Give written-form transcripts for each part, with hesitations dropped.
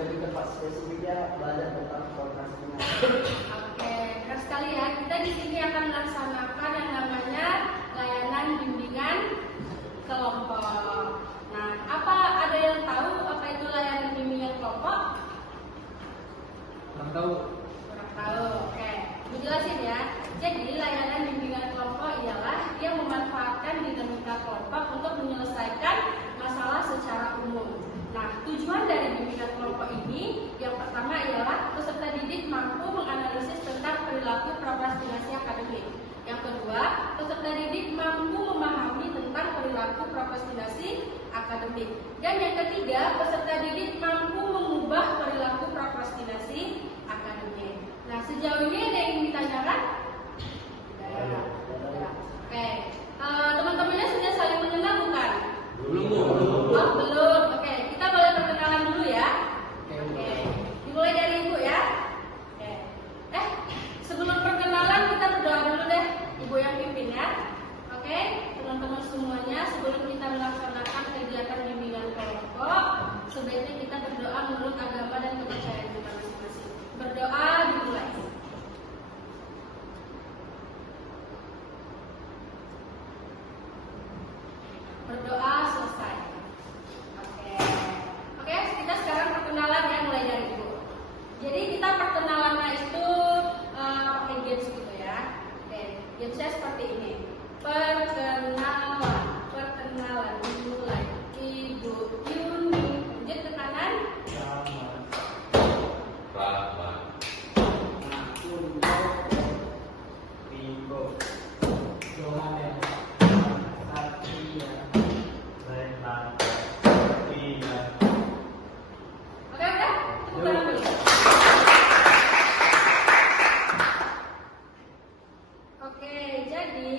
lebih tepat spesifiknya belajar tentang prokrastinasi. Oke, terus sekali ya, kita di sini akan melaksanakan yang namanya layanan bimbingan kelompok. Nah, apa ada yang tahu apa itu layanan bimbingan kelompok? Kurang tahu. Kurang tahu. Oke, gue jelasin ya. Jadi layanan bimbingan kelompok ialah dia memanfaatkan dinamika kelompok untuk menyelesaikan masalah secara umum. Nah, tujuan dari bimbingan kelompok ini yang pertama ialah peserta didik mampu menganalisis tentang perilaku prokrastinasi akademik. Yang kedua, peserta didik mampu memahami tentang perilaku prokrastinasi akademik. Dan yang ketiga, peserta didik mampu mengubah perilaku prokrastinasi akademik. Nah, sejauh ini ada yang ditanyakan? Oke, teman-temannya sudah saling mengenal bukan? Belum. Oh, belum. Oke, kita boleh perkenalan dulu ya. Oke, dimulai dari Ibu ya. Oke. Sebelum perkenalan kita berdoa dulu deh, Ibu yang pimpin ya. Oke, teman-teman semuanya, sebelum kita melaksanakan kegiatan bimbingan kelompok, sebaiknya kita berdoa menurut agama dan kepercayaan kita masing-masing. Berdoa dimulai. Berdoa selesai. Oke, kita sekarang perkenalan ya, mulai dari Ibu. Jadi kita perkenalannya itu pakai games gitu ya. Oke, gamesnya seperti ini. Perkenalan dimulai. Ibu Yuni, lanjut ke kanan. Oke, tepuk tangan dulu. Oke, jadi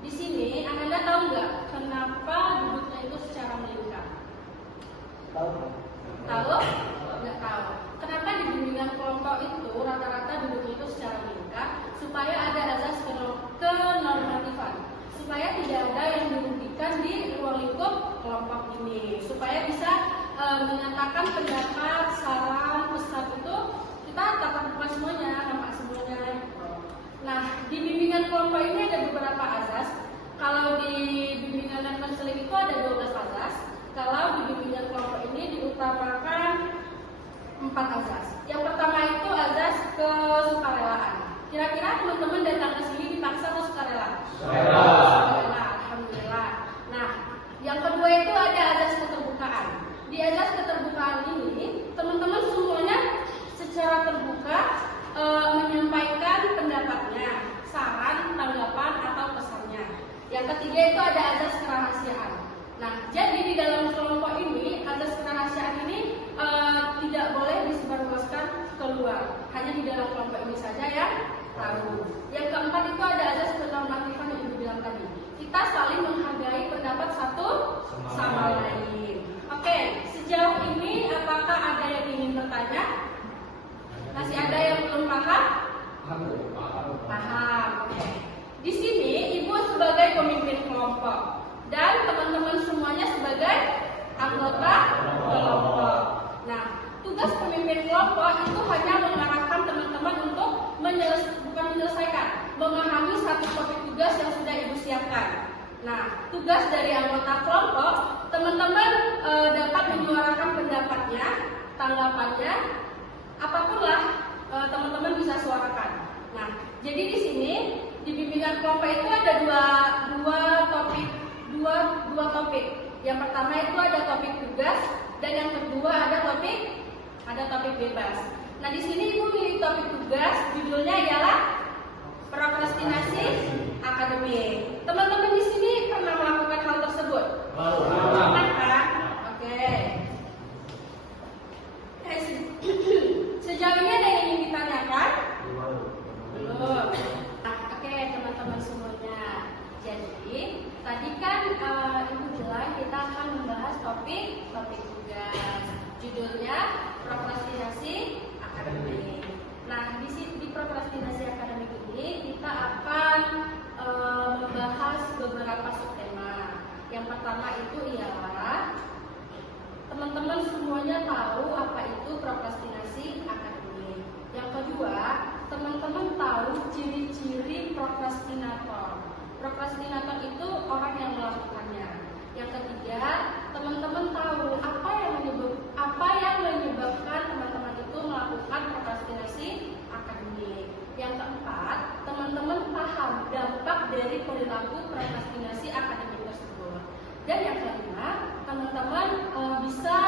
di sini Anda tahu nggak kenapa duduknya itu secara melingkar? Tahu. Tahu? Nggak tahu. Kenapa di bimbingan kelompok itu rata-rata duduknya itu secara melingkar? Supaya ada azas kenormatifan, supaya tidak ada yang dirugikan di ruang lingkup kelompok ini, supaya bisa menyatakan pendapat, saran, pesan itu kita tatap muka semuanya, nampak semuanya. Nah, di bimbingan kelompok ini ada beberapa azas. Kalau di bimbingan dan konseling itu ada 12 azas. Kalau di bimbingan kelompok ini diutamakan 4 azas. Yang pertama itu azas kesukarelaan. Kira-kira teman-teman datang ke sini dipaksa atau sukarela? Sukarela, alhamdulillah. Nah, yang kedua itu ada azas keterbukaan. Di azas keterbukaan ini, teman-teman semuanya secara terbuka menyampaikan pendapatnya, saran, tanggapan atau pesannya. Yang ketiga itu ada azas kerahasiaan. Nah, jadi di dalam kelompok ini azas kerahasiaan ini tidak boleh disebarluaskan keluar, hanya di dalam kelompok ini saja ya. Tahu. Yang keempat itu ada azas kenormatifan yang Ibu bilang tadi. Kita saling menghargai pendapat satu sama lain. Oke, sejauh ini apakah ada yang ingin bertanya? Masih ada yang belum paham? Paham. Oke. Di sini Ibu sebagai pemimpin kelompok dan teman-teman semuanya sebagai anggota kelompok. Nah, tugas pemimpin kelompok itu hanya mengarahkan teman-teman untuk memahami satu topik tugas yang sudah Ibu siapkan. Nah, tugas dari anggota kelompok, teman-teman dapat menyuarakan pendapatnya, tanggapannya, apapun lah teman-teman bisa suarakan. Nah, jadi di sini di bimbingan kelompok itu ada dua topik. Yang pertama itu ada topik tugas dan yang kedua ada topik bebas. Nah, di sini Ibu pilih topik tugas, judulnya ialah prokrastinasi akademik. Teman-teman di sini pernah melakukan hal tersebut? Pernah kan? Oke. Sejauh ini ada yang ingin ditanyakan? Belum. Nah, oke teman-teman semuanya. Jadi tadi kan Ibu bilang kita akan membahas topik tugas. Judulnya prokrastinasi akademik. Nah, di prokrastinasi akademik ini kita akan membahas beberapa subtema. Yang pertama itu teman-teman semuanya tahu apa itu prokrastinasi akademik. Yang kedua, teman-teman tahu ciri-ciri prokrastinator. Prokrastinator itu orang yang melakukannya. Yang ketiga, teman-teman tahu apa yang menyebabkan teman-teman itu melakukan prokrastinasi akademik. Yang keempat, teman-teman paham dampak dari perilaku prokrastinasi akademik tersebut. Dan yang kelima, teman-teman bisa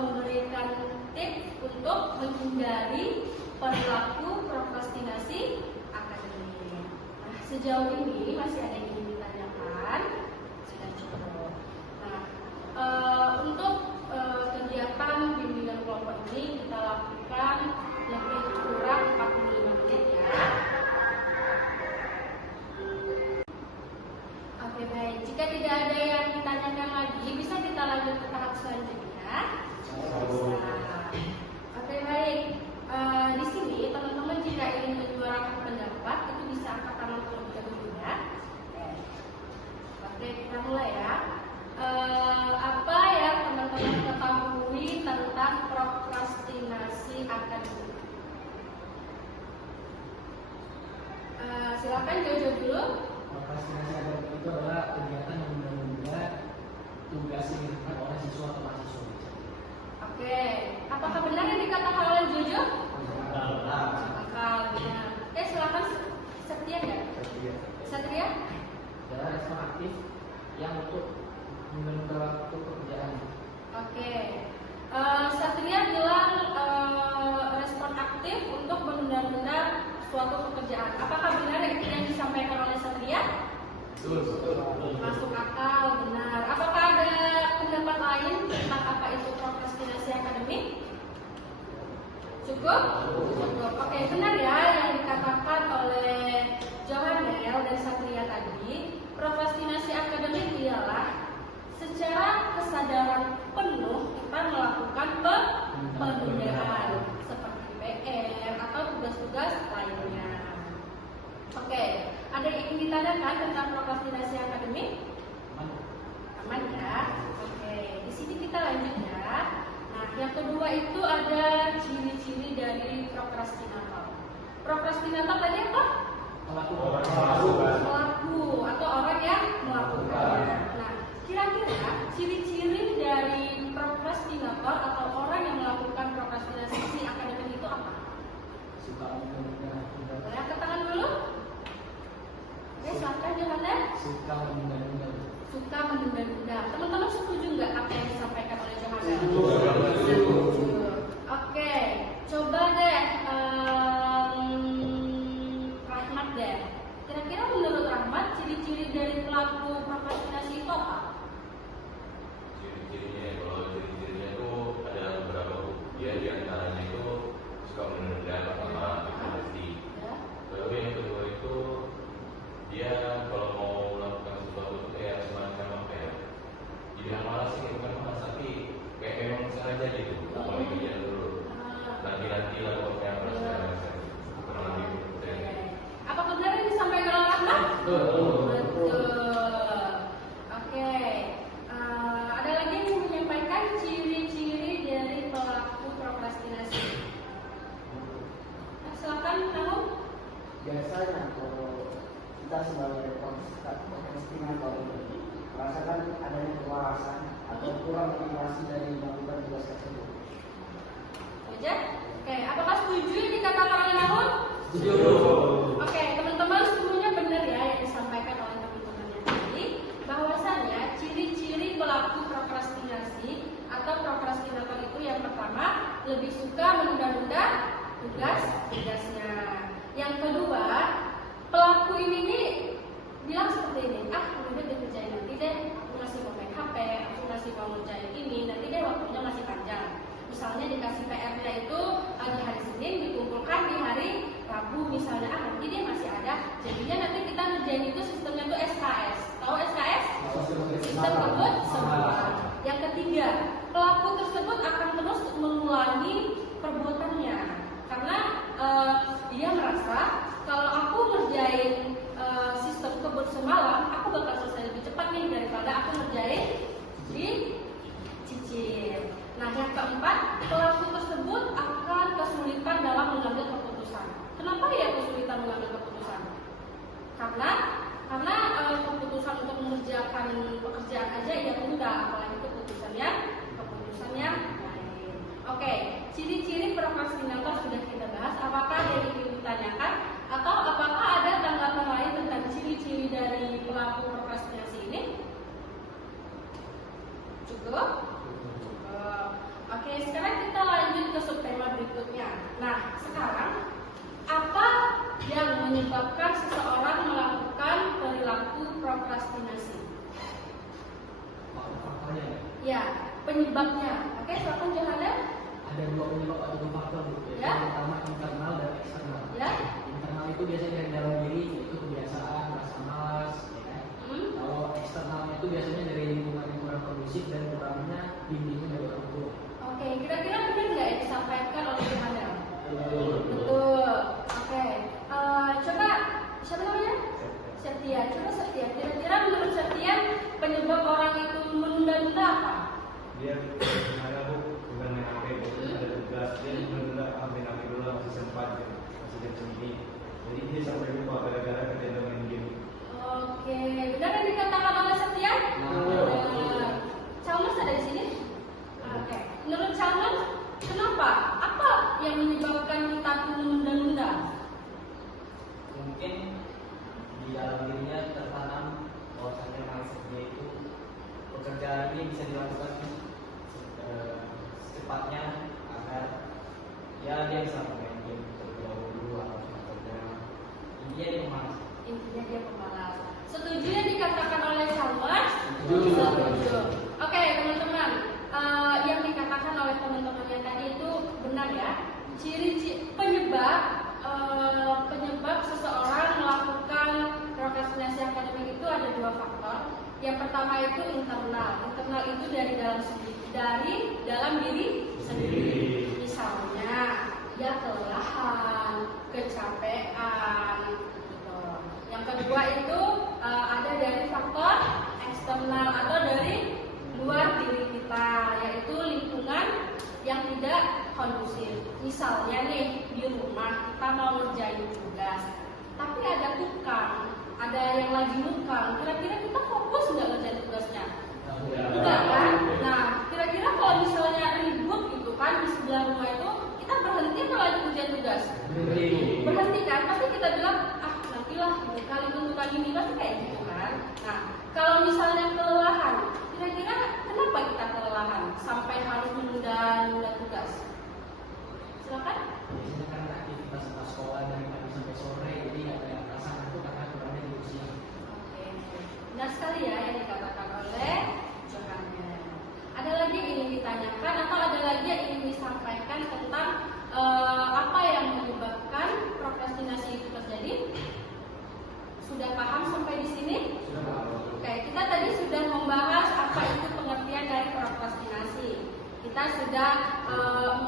memberikan tips untuk menghindari perilaku prokrastinasi akademik. Nah, sejauh ini masih ada yang ingin ditanyakan? Sudah cukup. Nah, untuk kegiatan bimbingan kelompok ini kita lakukan lebih kurang 45 menit ya. Oke, baik. Jika tidak ada yang ditanyakan lagi, bisa kita lanjut ke tahap selanjutnya. Bisa. Oke, baik. Di sini teman-teman jika ingin menyuarakan pendapat itu bisa angkat tangan terlebih dahulu ya. Oke, kita mulai ya. Apa yang teman-teman ketahui tentang prokrastinasi akademik? Silakan Jojo dulu. Prokrastinasi akademik itu adalah kegiatan yang menunda tugas yang dilakukan oleh siswa atau mahasiswa. Oke, apakah benar yang dikatakan oleh Jojo? Benar. Akal, benar. Silakan Satria ya. Satria? Adalah respon aktif yang untuk menunda waktu pekerjaan. Oke. Satria bilang respon aktif untuk menunda-nunda suatu pekerjaan. Apakah benar itu yang disampaikan oleh Satria? Betul. Masuk akal, benar. Apakah ada pendapat lain tentang apa itu prokrastinasi akademik? Cukup? Cukup. Oke, benar ya yang dikatakan oleh Johanel dan Satria tadi. Prokrastinasi akademik ialah secara kesadaran penuh kita melakukan penundaan seperti PR atau tugas-tugas lainnya. Oke, ada yang ingin ditanyakan tentang prokrastinasi akademik? Aman ya? Oke, di sini kita lanjut ya. Nah, yang kedua itu ada ciri-ciri dari prokrastinator. Prokrastinator tadi apa? Pelaku atau orang yang melakukan. Nah, kira-kira ciri-ciri dari prokrastinator atau orang yang melakukan prokrastinasi akademik itu apa? Suka menunda. Boleh angkat tangan dulu? Oke, silakan Johanna. Suka menunda. Suka menunda-nunda. Teman-teman setuju nggak apa yang disampaikan oleh Johanna? Setuju. Oke, coba deh Rahmat deh. Kira-kira menurut Rahmat ciri-ciri dari pelaku prokrastinasi itu apa? Ciri-cirinya, kalau ciri-cirinya itu ada beberapa. Dia diantaranya itu suka menunda pertama aktivasi. Lalu yang kedua itu dia kalau mau melakukan sesuatu itu kayak semacam apa ya? Jadi malas sih, bukan malas tapi kayak memang sengaja gitu. Mau dikejar dulu. Nanti lah pokoknya harus kurang lebih. Apa benar yang disampaikan oleh Rahmat? Betul. Oke. Ada lagi yang ingin menyampaikan ciri-ciri dari pelaku prokrastinasi? Silakan kamu. Biasanya kalau kita sebagai prokrastinator ini merasakan adanya kewarasan atau kurang motivasi dari melakukan tugas tersebut. Aja? Oke, apakah setuju yang dikatakan oleh Nahun? Setuju. Oke, teman-teman semuanya benar ya yang disampaikan oleh teman-teman yang tadi, bahwasanya ciri-ciri pelaku prokrastinasi atau prokrastinator itu yang pertama lebih suka menunda-nunda tugasnya. Yang kedua, pelaku ini nih bilang seperti ini, udah dikerjain nanti deh, aku masih mau main HP, aku masih mau ngerjain ini, nanti deh waktunya masih panjang. Misalnya dikasih PR-nya itu di hari Senin, dikumpulkan di hari Rabu misalnya, nanti dia masih ada. Jadinya nanti kita ngerjain itu sistemnya itu SKS. Tahu SKS? Sistem kebut semalam. Yang ketiga, pelaku tersebut akan terus mengulangi perbuatannya karena dia merasa kalau aku ngerjain sistem kebut semalam, aku bakal selesai lebih cepat nih daripada aku ngerjain di cicil. sekarang kita lanjut ke subtema berikutnya. Nah, sekarang apa yang menyebabkan seseorang melakukan perilaku prokrastinasi? Faktor-faktornya Ya, penyebabnya. Oke, silakan Johanna. ada dua penyebab atau dua faktor gitu. Ya. Yang pertama internal dan eksternal. Ya. Internal itu biasanya dari dalam diri, yaitu kebiasaan, rasa malas, ya kan? Kalau eksternalnya itu biasanya dari lingkungan yang kurang kondusif dan kurangnya bimbingan dari orang tua. Oke, kira-kira benar nggak yang disampaikan oleh Johanna? Betul. Betul. Oke. Coba siapa namanya? Septian. Coba Septian. Kira-kira menurut Septian penyebab orang itu menunda-nunda apa? Dia ada bukan main HP, ada tugas, dia menunda main HP dulu masih sempat, masih jam segini. Jadi dia sampai lupa gara-gara kerja main game. Oke, benar yang dikatakan oleh Septian? Benar. Chalmers ada di sini? Oke. Menurut Chalmers, kenapa? Apa yang menyebabkan kita tuh menunda-nunda? Mungkin di dalam dirinya tertanam bahwasanya mindset dia itu pekerjaan ini bisa dilakukan secepatnya agar ya dia bisa main game terlebih dahulu atau sebagainya. Intinya dia pemalas. Intinya dia pemalas. Setuju yang dikatakan oleh Chalmers? Setuju. Setuju. Oke, teman-teman. Yang dikatakan oleh teman-temannya tadi itu benar ya. Ciri-ciri penyebab seseorang melakukan prokrastinasi akademik itu ada dua faktor. Yang pertama itu internal. Internal itu dari dalam diri sendiri. Misalnya dia kelelahan, kecapean. Gitu. Yang kedua itu ada dari faktor eksternal atau dari luar diri kita, yaitu lingkungan yang tidak kondusif. Misalnya nih di rumah kita mau ngerjain tugas, tapi ada tukang, ada yang lagi nukang. Kira-kira kita fokus nggak ngerjain tugasnya? Enggak kan? Nah, kira-kira kalau misalnya ribut gitu kan di sebelah rumah itu, kita berhenti atau lanjut ngerjain tugas? Berhenti kan? Pasti kita bilang, nantilah kali tuntutan ini pasti kayak gitu kan? Nah, kalau misalnya kelelahan, kira-kira kenapa kita kelelahan sampai harus menunda tugas? Silakan. Biasanya kan aktivitas sekolah dari pagi sampai sore, jadi ada rasa ngantuk karena kurangnya di usia. Oke, benar sekali ya yang dikatakan oleh Johanna. Ada lagi yang ingin ditanyakan atau ada lagi yang ingin disampaikan tentang apa yang menyebabkan prokrastinasi itu terjadi? Sudah paham sampai di sini? Oke, kita tadi sudah membahas apa itu pengertian dari prokrastinasi. Kita sudah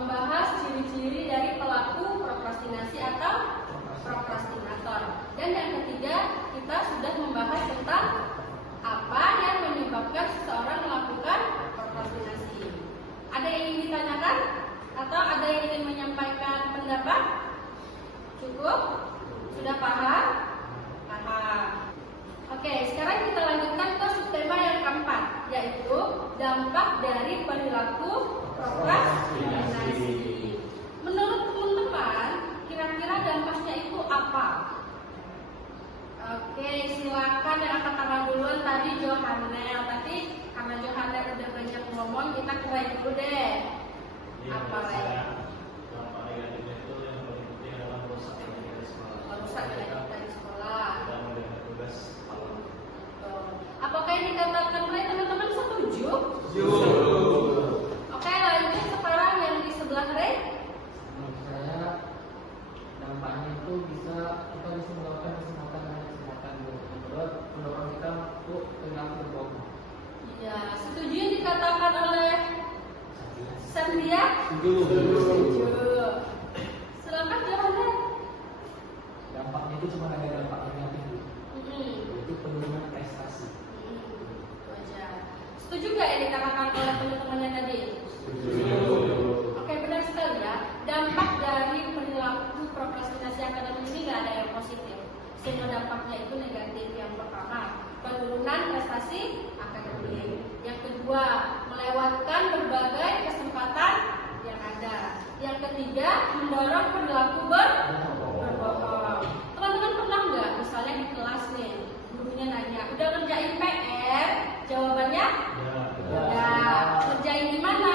membahas ciri-ciri dari pelaku prokrastinasi atau prokrastinator. Dan yang ketiga, kita sudah membahas tentang apa yang menyebabkan seseorang melakukan prokrastinasi. Ada yang ingin ditanyakan? Atau ada yang ingin menyampaikan pendapat? Cukup? Sudah paham? Paham. Oke, sekarang kita lanjutkan ke subtema yang keempat, yaitu dampak dari perilaku prokrastinasi. Menurut teman-teman, kira-kira dampaknya itu apa? Oke, silakan yang angkat tangan duluan. Tadi Johanel, tapi karena Johanel udah banyak ngomong, kita keren dulu deh. Apa lagi? Dampak negatifnya itu yang paling penting adalah merusak nilai di sekolah. Merusak nilai kita di sekolah. Dan mendengar tugas malam. Apakah yang dikatakan oleh teman-teman setuju? Oke, lanjut sekarang yang di sebelah Ray. Menurut saya dampaknya itu kita bisa melakukan kesempatan mendorong kita untuk perilaku berbohong. Iya, setuju yang dikatakan oleh Sandria? Setuju. Silakan Johanna. Dampaknya itu cuma ada dampak negatif, yaitu penurunan prestasi. Wajar. Setuju nggak yang dikatakan oleh teman-temannya tadi? Oke, benar sekali ya. Dampak dari perilaku prokrastinasi akademik ini nggak ada yang positif. Semua dampaknya itu negatif. Yang pertama, penurunan prestasi akademik. Yang kedua, melewatkan berbagai kesempatan yang ada. Yang ketiga, mendorong perilaku berbohong. Teman-teman pernah nggak misalnya di kelas nih, gurunya nanya, udah ngerjain PR? Jawabannya? Ya. Ngerjain di mana?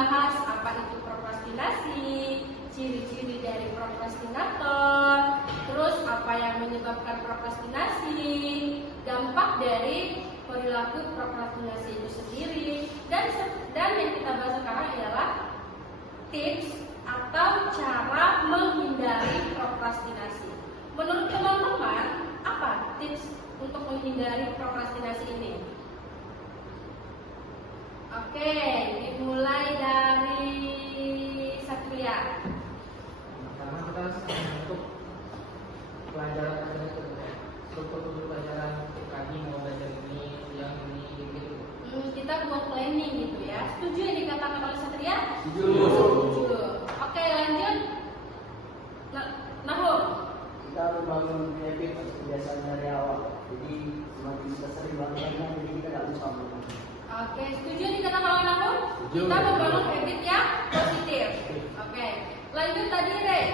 membahas apa itu prokrastinasi, ciri-ciri dari prokrastinator, terus apa yang menyebabkan prokrastinasi, dampak dari perilaku prokrastinasi itu sendiri, dan yang kita bahas sekarang adalah tips atau cara menghindari prokrastinasi. Menurut teman-teman, apa tips untuk menghindari prokrastinasi ini? Oke, dimulai dari Satria. Pertama kita harus untuk pelajaran struktur pelajaran tadi mau belajar ini, yang ini gitu. Kita buat planning gitu ya. Setuju yang dikatakan oleh Satria? Setuju. Oke, lanjut. Nahum. Kita membangun habit atau kebiasaan dari awal. Jadi semakin kita sering melakukannya, jadi kita nggak lupa melakukannya. Oke, setuju yang dikatakan oleh Nahum? Setuju. Kita membangun habit yang positif. Oke, lanjut tadi Rey.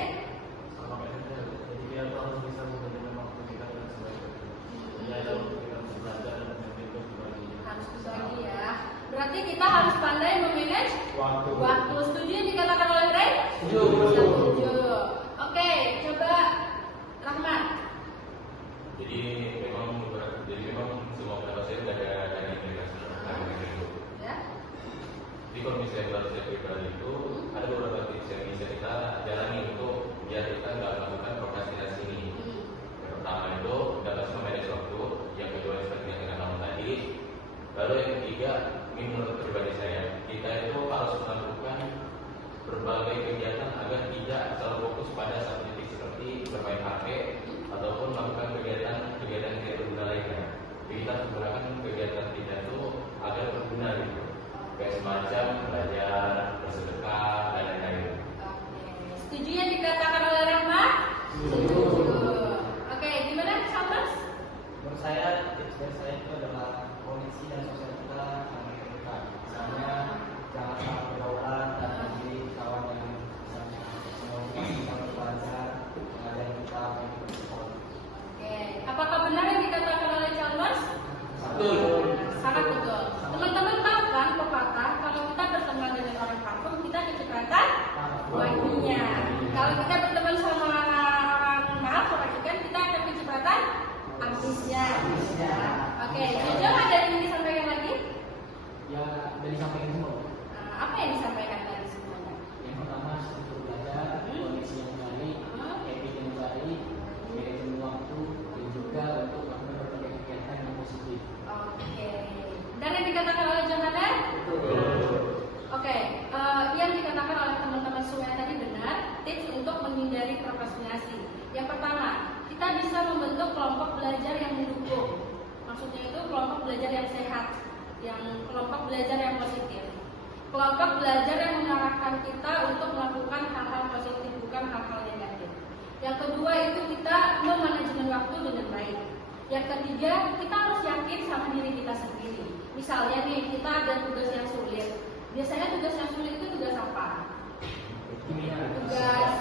Sama kayak gitu. Jadi dia tuh harus bisa menggunakan waktu kita dengan sebaik-baiknya. Ya, dalam kita belajar dan itu dibagi. Harus dibagi ya. Berarti kita harus pandai memanage waktu. Setuju yang dikatakan oleh Rey? Setuju. Oke, coba Rahmat. Jadi memang semua pendapat saya tidak ada yang integrasi. Ya. Jadi kalau misalnya menurut saya pribadi itu ada beberapa tips yang bisa kita jalani untuk biar kita nggak melakukan prokrastinasi ini. Yang pertama itu dapat memanage waktu, yang kedua seperti yang kita ngomong tadi. Lalu yang ketiga, ini menurut pribadi saya, kita itu harus melakukan berbagai kegiatan agar tidak terlalu fokus pada satu titik seperti bermain HP ataupun melakukan kegiatan yang berguna lainnya. Jadi kita menggunakan kegiatan kita itu agar berguna gitu. Kayak semacam belajar, bersedekah, dan lain-lain. Oke, setuju yang dikatakan oleh Rahmat? Setuju. Oke, gimana Chambers? Menurut saya tips dari saya itu adalah koneksi dan sosial kita sangat dekat. Misalnya jangan sampai berdaulat dan menjadi kawan yang misalnya memotivasi kita belajar, mengajar kita untuk sekolah. Oke, apakah benar yang dikatakan oleh Chambers? Betul. Sangat betul. Teman-teman tahu kan pepatah kalau kita berteman dengan orang kampung kita kecepatan wanginya. Kalau kita berteman sama orang maaf orang ikan kita akan kecepatan ambisnya. Oke, Jojo ada yang ingin disampaikan lagi? Ya, udah disampaikan semua. Apa yang disampaikan tadi semuanya? Yang pertama struktur belajar, kondisi yang baik, habit yang baik, manajemen waktu, dan juga untuk melakukan berbagai kegiatan yang positif. Oke. Dan yang dikatakan oleh Johanna? Oke, yang dikatakan oleh teman-teman semua tadi benar. Tips untuk menghindari prokrastinasi. Yang pertama, kita bisa membentuk kelompok belajar yang mendukung. Maksudnya itu kelompok belajar yang sehat, yang kelompok belajar yang positif. Kelompok belajar yang mengarahkan kita untuk melakukan hal-hal positif, bukan hal-hal negatif. Yang kedua itu kita memanajemen waktu dengan baik. Yang ketiga, kita harus yakin sama diri kita sendiri. Misalnya nih, kita ada tugas yang sulit. Biasanya tugas yang sulit itu tugas apa? Tugas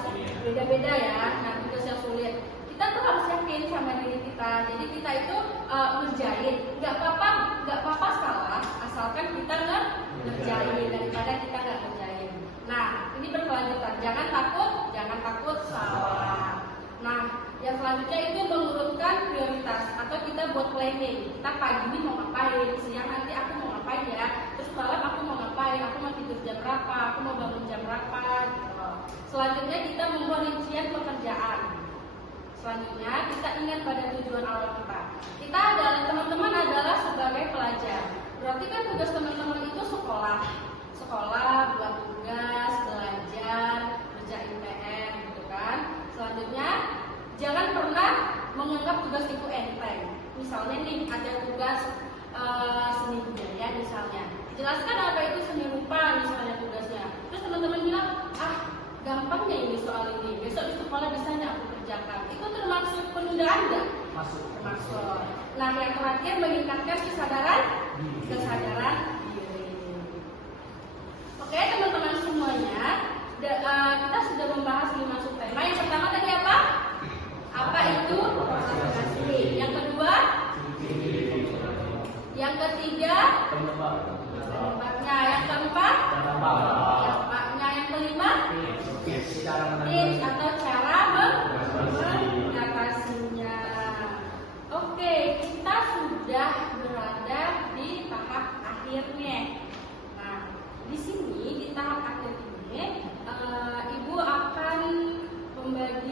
beda-beda ya. Nah, tugas yang sulit. Kita tuh harus yakin sama diri kita. Jadi kita itu ngerjain. Nggak apa-apa salah, asalkan kita ngerjain daripada kita nggak ngerjain. Nah, ini berkelanjutan. Jangan takut salah. Nah, yang selanjutnya itu mengurutkan prioritas atau kita buat planning. Kita pagi ini mau ngapain, siang nanti aku mau ngapain ya, terus malam aku mau ngapain, aku mau tidur jam berapa, aku mau bangun jam berapa gitu. Selanjutnya kita membuat rincian pekerjaan. Selanjutnya kita ingat pada tujuan awal kita. Kita adalah teman-teman adalah sebagai pelajar. Berarti kan tugas teman-teman itu sekolah, buat tugas, belajar, kerjain PR gitu kan. Selanjutnya jangan pernah menganggap tugas itu enteng. Misalnya nih ada tugas seni budaya misalnya. Jelaskan apa itu seni rupa misalnya tugasnya. Terus teman-teman bilang, gampangnya ini soal ini. Besok di sekolah bisanya aku kerjakan. Itu termasuk penundaan nggak? Termasuk. Nah, yang terakhir meningkatkan kesadaran diri. Oke, teman-teman semuanya, kita sudah membahas 5 subtema. Yang pertama tadi apa? Apa itu prokrastinasi? Yang kedua? Yang ketiga? Penyebabnya. Yang keempat?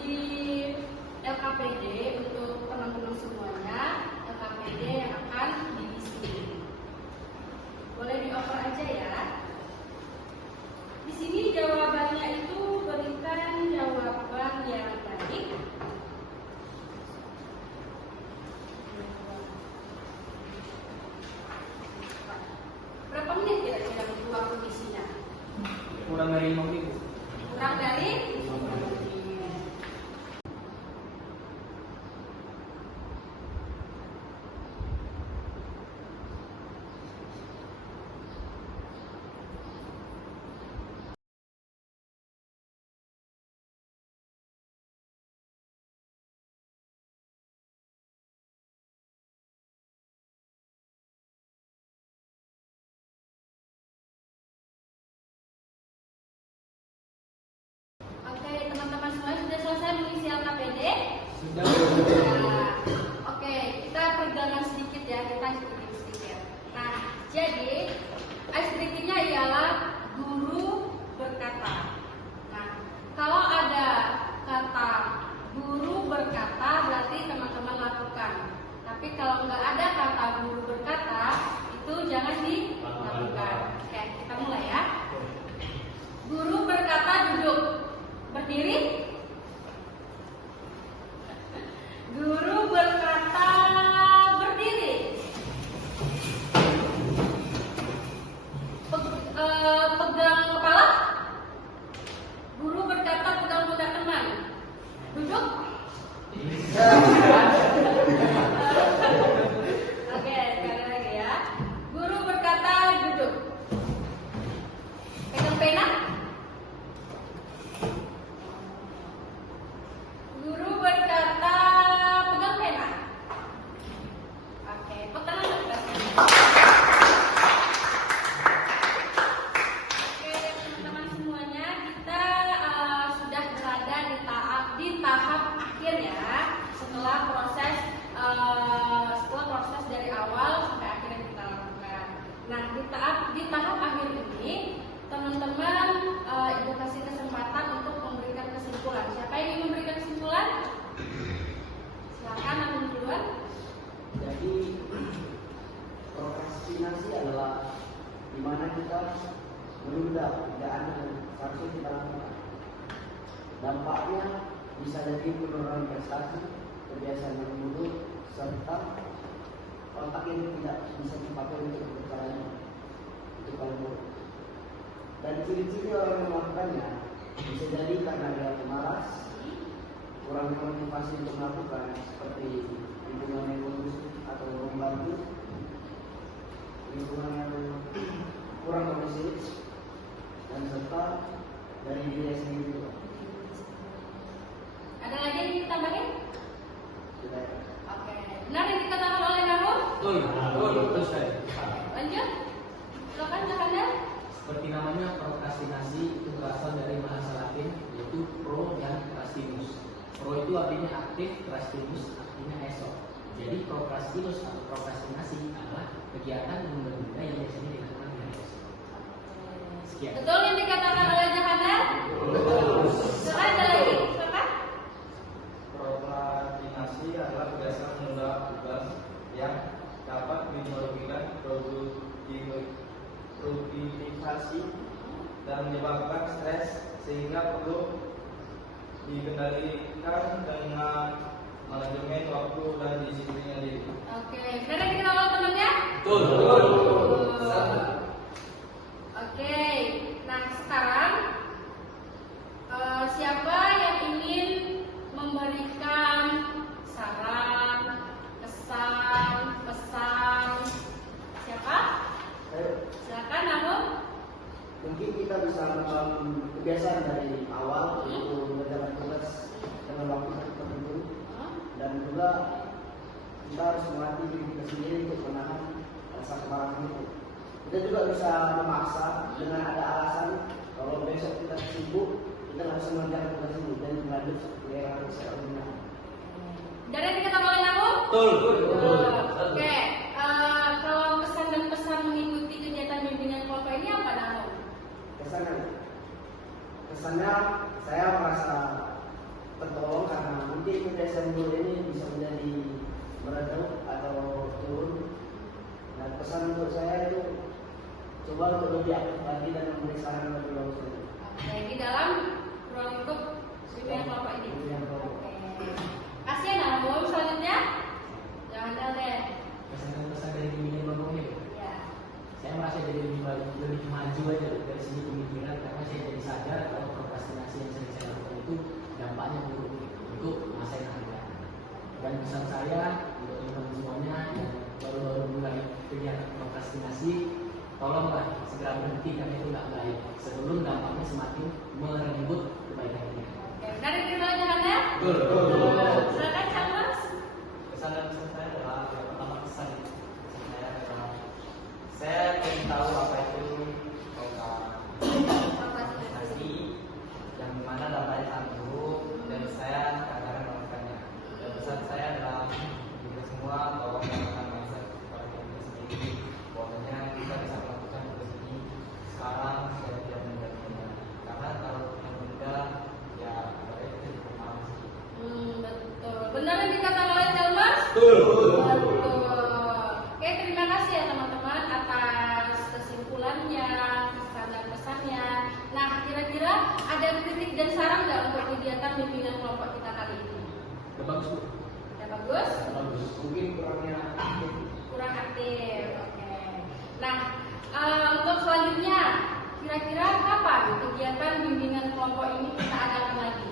di LKPD untuk teman-teman semuanya, LKPD yang akan diisi. Boleh dioper aja ya. Di sini jawabannya itu berikan jawaban yang baik. Berapa menit kira-kira untuk waktu isinya? Kurang dari 5 minggu. Kurang dari 5 menit. Oke, teman-teman semua sudah selesai mengisi LKPD? Sudah. Nah, oke, kita pegangan sedikit ya, kita sedikit. Nah, jadi icebreaking-nya ialah guru berkata. Nah, kalau ada kata guru berkata berarti teman-teman lakukan. Tapi kalau nggak ada kata guru berkata, itu jangan dilakukan. Oke, kita mulai ya. Guru berkata duduk. Berdiri. Guru berkata berdiri. Pegang kepala. Guru berkata pegang pundak teman. Duduk. Oke, sekali lagi ya. Guru berkata duduk. Pegang pena. Guru berkata pegang pena. Oke, pegangan kita. Oke, teman-teman semuanya, kita sudah berada di tahap akhir ya. Setelah proses dari awal sampai akhirnya kita lakukan. Nah, di tahap akhir ini, teman-teman ibu kasih kesempatan untuk memberikan kesimpulan. Siapa yang ingin memberikan kesimpulan? Silakan, ambil duluan. Jadi prokrastinasi adalah dimana kita menunda pekerjaan yang seharusnya kita lakukan. Dampaknya bisa jadi penurunan prestasi, kebiasaan yang buruk, serta otak yang tidak bisa dipakai untuk berjalan itu kalau buruk. Dan ciri-ciri orang yang melakukannya bisa jadi karena dia pemalas, kurang motivasi untuk melakukan, seperti lingkungan yang kondusif atau membantu, lingkungan yang kurang kondusif, dan serta dari diri sendiri juga. Ada lagi yang ingin ditambahin? Sudah ya. Oke, benar yang dikatakan oleh kamu? Betul sekali. Lanjut. Silakan, Jakanda. Seperti namanya, prokrastinasi itu berasal dari bahasa Latin yaitu pro dan crastinus. Pro itu artinya aktif, crastinus artinya esok. Jadi prokrastinus atau prokrastinasi adalah kegiatan menunda yang biasanya dilakukan di hari esok. Sekian. Betul yang dikatakan oleh Jakanda? Betul. Silakan, ada lagi. Silakan. Prokrastinasi adalah kebiasaan menunda tugas yang dapat merugikan produktivitas dan menyebabkan stres, sehingga perlu dikendalikan dengan manajemen waktu dan disiplin diri. Oke, benar yang dikatakan oleh temannya? Betul. Oke, nah sekarang siapa yang ingin memberikan saran, kesan, pesan? Siapa? Silakan, namun Mungkin kita bisa membangun kebiasaan dari awal untuk mengerjakan tugas dengan waktu tertentu, dan juga kita harus melatih diri kita sendiri untuk menahan rasa kemarahan itu. Kita juga bisa memaksa dengan ada alasan kalau besok kita sibuk, kita nggak bisa mengerjakan tugas ini dan lanjut ke era selanjutnya. dari yang dikatakan oleh namun? Betul. Oke, kalau kesan dan pesan mengikuti kegiatan bimbingan kelompok ini apa, namun? Kesannya saya merasa tertolong karena mungkin kebiasaan buruk ini bisa menjadi meredup atau turun. Nah, pesan untuk saya itu coba untuk lebih aktif lagi dan memberi saran lebih bagus lagi. Oke, di dalam ruang lingkup bimbingan kelompok ini. Bimbingan kelompok. Oke. Kasih ya, nah, selanjutnya jangan deh. Pesan-pesan dari bimbingan kelompok ini. Ya. Saya merasa jadi lebih maju aja dari sini pemikiran karena saya jadi sadar kalau prokrastinasi yang sering saya lakukan itu dampaknya buruk untuk masa yang akan datang. Dan pesan saya untuk teman-teman semuanya yang baru mulai kegiatan prokrastinasi, tolonglah segera berhenti karena itu nggak baik sebelum dampaknya semakin merenggut kebaikan kita. Oke, dari kita jalannya. Silakan Charles. Pesan dan pesan saya adalah yang pertama pesan saya adalah saya ingin tahu apa itu prokrastinasi yang dimana dampaknya sangat buruk dan saya kadang-kadang melakukannya. Dan pesan saya adalah kita semua tolong melakukan mindset kepada diri sendiri bahwasanya kita bisa melakukan tugas ini sekarang dan tidak menunda-nunda. Karena kalau menunda ya berarti kita cukup malas. Betul. Benar yang dikatakan oleh Charles? Betul. Oke, terima kasih ya teman-teman atas kesimpulannya, pesan dan pesannya. Nah, kira-kira ada kritik dan saran nggak untuk kegiatan bimbingan kelompok kita kali ini? Udah bagus Bu. Udah bagus? Bagus. Mungkin kurangnya aktif. Kurang aktif. Oke. Nah, untuk selanjutnya, kira-kira kapan kegiatan bimbingan kelompok ini kita adakan lagi?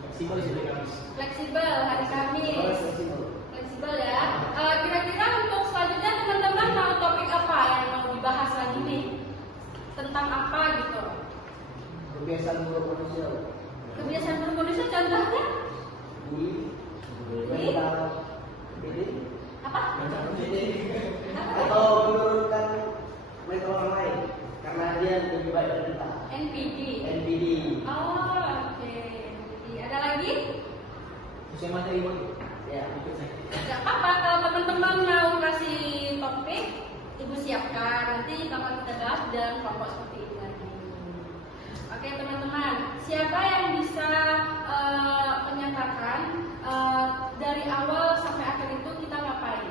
Fleksibel sih dari Kamis. Fleksibel hari Kamis. Fleksibel. Fleksibel ya. Kira-kira untuk selanjutnya teman-teman mau topik apa yang mau dibahas lagi nih? Tentang apa gitu? Kebiasaan buruk manusia. Kebiasaan bermanusia contohnya? Bully. Bully? Mental. Ini. Apa? Atau menurunkan mental orang lain karena dia lebih baik dari kita. NPD. NPD. Oh, oke. NPD. Ada lagi? Sesuai materi Bu. Ya. Ikut saya. Gak apa-apa kalau teman-teman mau kasih topik, ibu siapkan. Nanti bakal kita bahas dalam kelompok seperti ini lagi. Oke teman-teman, siapa yang bisa menyatakan dari awal sampai akhir itu kita ngapain?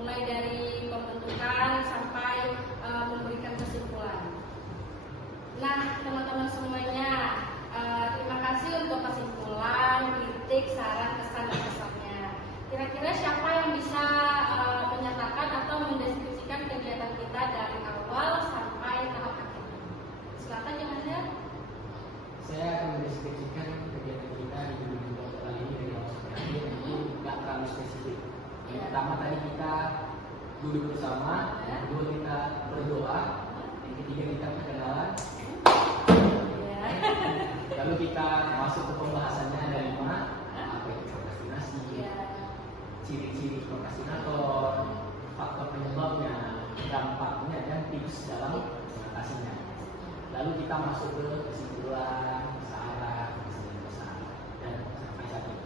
Mulai dari pembentukan sampai memberikan kesimpulan. Nah teman-teman semuanya, terima kasih untuk kesimpulan, kritik, saran, kesan, dan pesannya. Kira-kira siapa yang bisa menyatakan atau mendeskripsikan kegiatan kita dari awal sampai tahap akhir? Silakan jangan ya. Saya akan mendeskripsikan kegiatan kita di bimbingan kelompok kali ini dari awal sampai akhir. Itu nggak terlalu spesifik. Yang pertama tadi kita duduk bersama, yang kedua kita berdoa, yang ketiga kita perkenalan, lalu kita masuk ke pembahasannya ada 5, apa itu prokrastinasi, ciri-ciri prokrastinator, faktor penyebabnya, dampaknya, dan tips dalam mengatasinya. Lalu kita masuk ke kesimpulan, saran, pesan, dan sampai saat ini.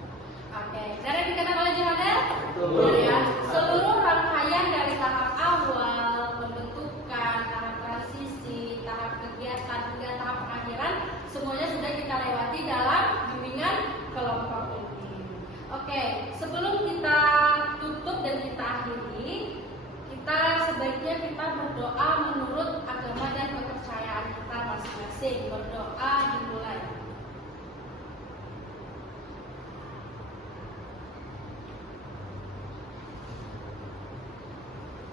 Oke, dari dikatakan oleh Johannes, Betul. ya, seluruh rangkaian dari tahap awal, pembentukan, tahap transisi, tahap kegiatan hingga tahap pengakhiran, semuanya sudah kita lewati dalam bimbingan kelompok ini. Oke, sebelum kita tutup dan kita akhiri, kita sebaiknya kita berdoa menurut agama dan kepercayaan kita masing-masing. Berdoa dimulai.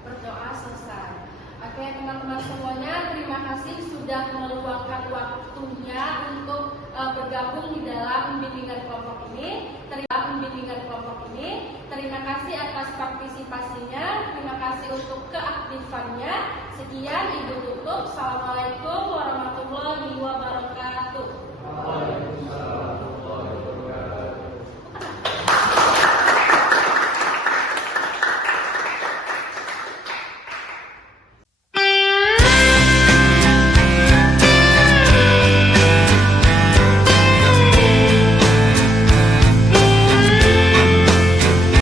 Berdoa selesai. Oke teman-teman semuanya, terima kasih sudah meluangkan waktunya untuk bergabung di dalam bimbingan kelompok ini. Terima kasih atas partisipasinya, terima kasih untuk keaktifannya. Sekian, ibu tutup. Assalamualaikum warahmatullahi wabarakatuh.